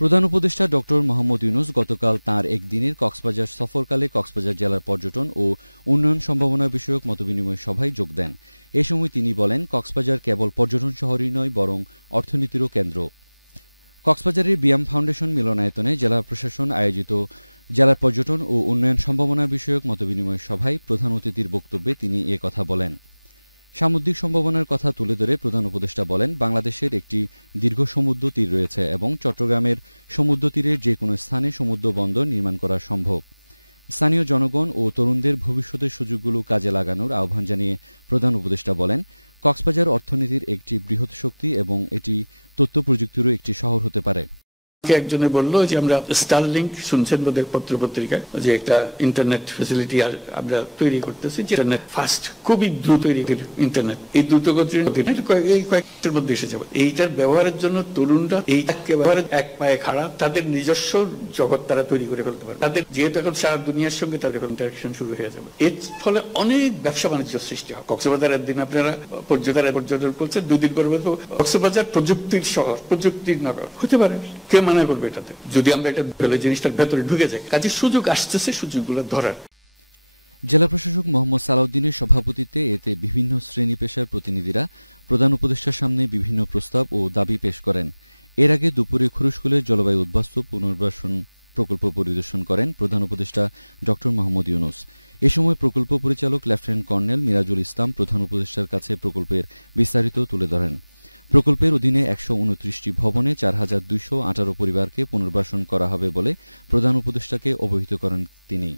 প্রধান উপদেষ্টা ডক্টর মোহাম্মদ ইউনূস গতকাল তাঁর একদিনের কক্সবাজার সফরকালে কক্সবাজার জেলার পর্যটন ও উন্নয়ন সম্ভাবনা বিষয়ক মতবিনিময় সভায় যোগ দেন। এ সময় তিনি বলেন, কক্সবাজার কেবল পর্যটন শহরই নয়, বরং অর্থনীতিরও কেন্দ্র। কক্সবাজারের বিয়াম ফাউন্ডেশন মিলনায়তনে জেলা প্রশাসন আয়োজিত জেলার পর্যটন ও উন্নয়ন সম্ভাবনা বিষয়ক মতবিনিময় সভায় প্রধান অতিথির বক্তব্যে তিনি এ কথা বলেন। সামুদ্রিক সম্ভাবনার কথা তুলে ধরে প্রধান উপদেষ্টা বলেন, বাংলাদেশের একটি দীর্ঘ সমুদ্র তীর রয়েছে এবং চট্টগ্রামের সমুদ্র তীরের যে কোনো স্থানে সমুদ্র বন্দর নির্মাণ করা সম্ভব। স্থানীয় জনগণ ও তরুণদের ভবিষ্যতের সুযোগগুলো কাজে লাগানোর আহ্বান জানিয়ে প্রধান উপদেষ্টা বলেন, কক্সবাজার অর্থনীতির একটি বৃহৎ শক্তি এবং এটি তথ্য প্রযুক্তিরও একটি শহর হতে পারে। একজনে বললো যে আমরা স্টারলিংক শুনছেন বোধহয় পত্রপত্রিকায়, যে একটা ইন্টারনেট ফ্যাসিলিটি আমরা তৈরি করতেছি, যেটা ফাস্ট, খুবই দ্রুত ইন্টারনেট। এই দ্রুত গতির এই কয়েকটার মধ্যে এসে যাবে। এইটার ব্যবহারের জন্য তরুণরা এইটাকে ব্যবহারের এক পায়ে খাড়া, তাদের নিজস্ব জগৎ তারা তৈরি করে ফেলতে পারে। তাদের যেহেতু এখন সারা দুনিয়ার সঙ্গে তাদের ইন্টারাকশন শুরু হয়ে যাবে, এর ফলে অনেক ব্যবসা বাণিজ্য সৃষ্টি হয়। কক্সবাজারের দিন আপনারা পর্যটন করছেন, 2 দিন পরে কক্সবাজার প্রযুক্তির শহর, প্রযুক্তির নগর হতে পারে। কে মানা করবে এটাতে, যদি আমরা এটা ফেলে জিনিসটার ভেতরে ঢুকে যাই? কাজে সুযোগ আসতেছে, সুযোগগুলো ধরার। জেলা প্রশাসক মোহাম্মদ সালাউদ্দিনের সভাপতিত্বে এতে বিভিন্ন শ্রেণী পেশার প্রতিনিধিরা প্রধান উপদেষ্টার সামনে বিভিন্ন প্রস্তাব ও দাবি পেশ করেন। এর আগে দুপুরে খুরুশকুলের জলবায়ু উদ্বাস্তু পুনর্বাসন প্রকল্প পরিদর্শন করেন প্রধান উপদেষ্টা ডক্টর মোহাম্মদ ইউনূস। এ সময় প্রকল্প পরিচালক লেফটেন্যান্ট কর্নেল মিরাজুল ইসলাম প্রধান উপদেষ্টার কাছে প্রকল্পের বিস্তারিত তুলে ধরেন। প্রকল্পের অধীনে ১২৯টি ভবনে ৪,২১৮ পরিবারকে পুনর্বাসন করা হবে বলে প্রধান উপদেষ্টাকে অবহিত করেন তিনি।